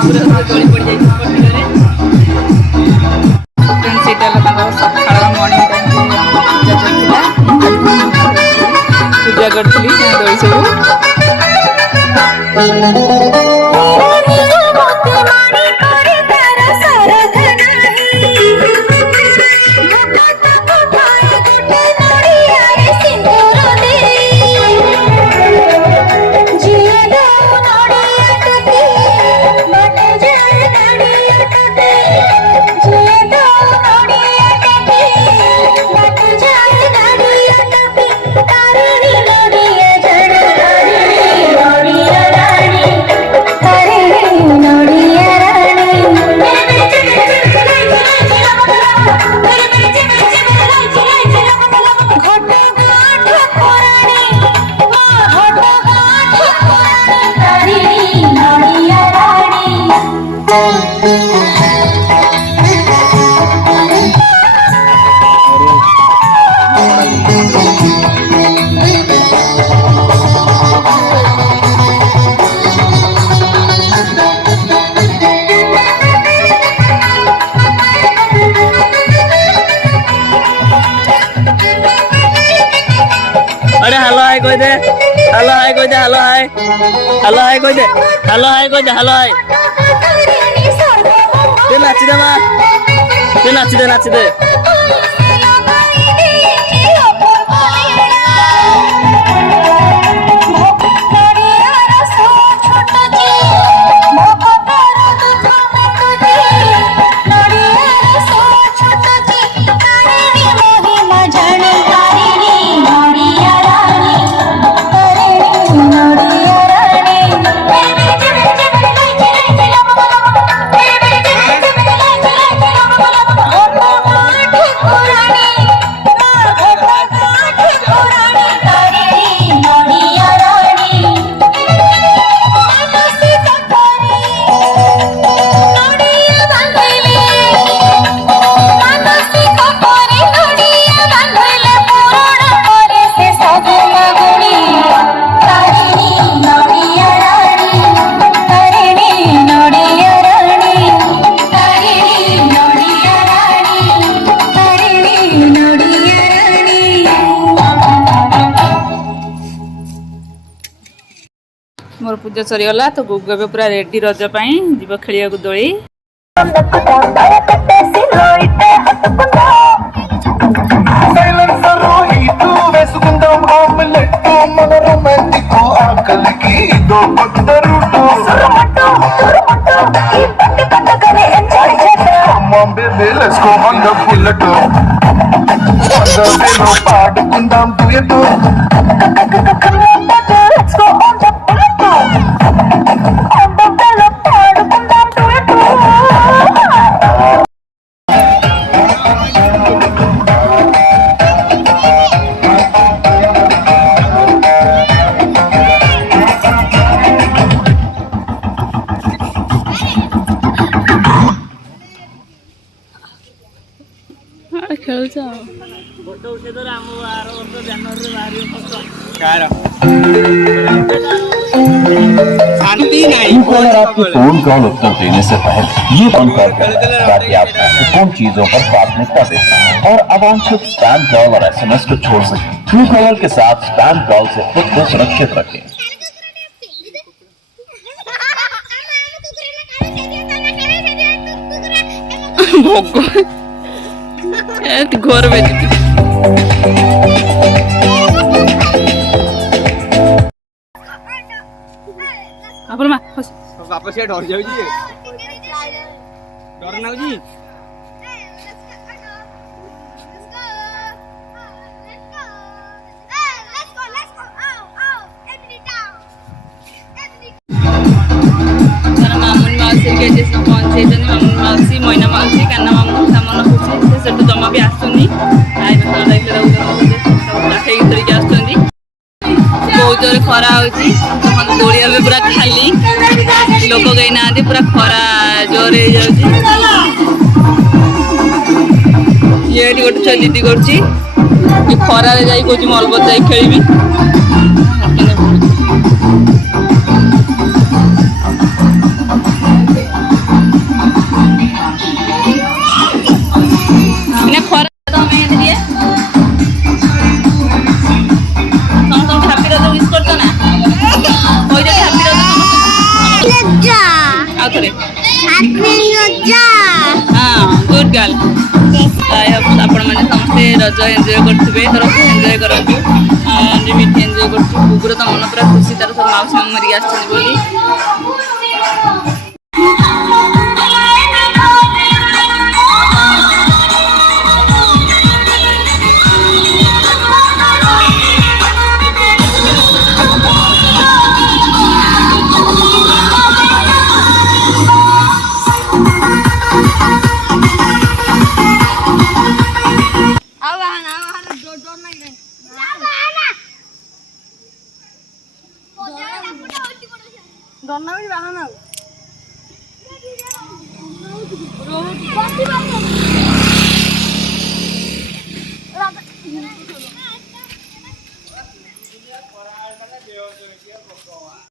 पूरा दौड़ी पड़ जाए सकाल मॉर्निंग टाइम पूजा करी दौड़ी सब अरे हेलो हाय कोई दे हेलो हाय कोई दे हेलो हाय हेलो हाय कोई दे हेलो हाय कोई दे हेलो हाय ते नाच दे मां ते नाच दे मोर पूजा सरीगला तो गुगु ए पूरा रेडी रज जीव खेलिया दोली शांति नहीं। अगर आपकी फोन कॉल उत्तर देने से पहले ये बंद कर दें ताकि आप महत्वपूर्ण चीजों पर प्राथमिकता दें और अवांछित स्पैम कॉल और एसएमएस को छोड़ सकें। ट्रू कॉलर के साथ स्पैम कॉल से खुद को सुरक्षित रखें। घर में आप माँ वापस से डर जाओ जी डर ना जी मामुन माउसी मैना माउसी कान्ना मामू सामना खुशी से जमा भी आसुनी धरिक आसुँच बहुत जोर खरा होलिया भी पूरा खाली लोक गई ना पूरा खरा जोर ये गोटे छुआ जिद्दी कर खरारे जा मलबत जा खेली हाँ गुड गर्ल आई होप आपण मैंने समस्ते रज एंजॉय करथिबे तो रज एंजॉय करंतु एंड मिठी एंजॉय करथु बुगुर तो मन पूरा खुशी तार सब माउसी ममरी आछन बोली Donna भी बाहर ना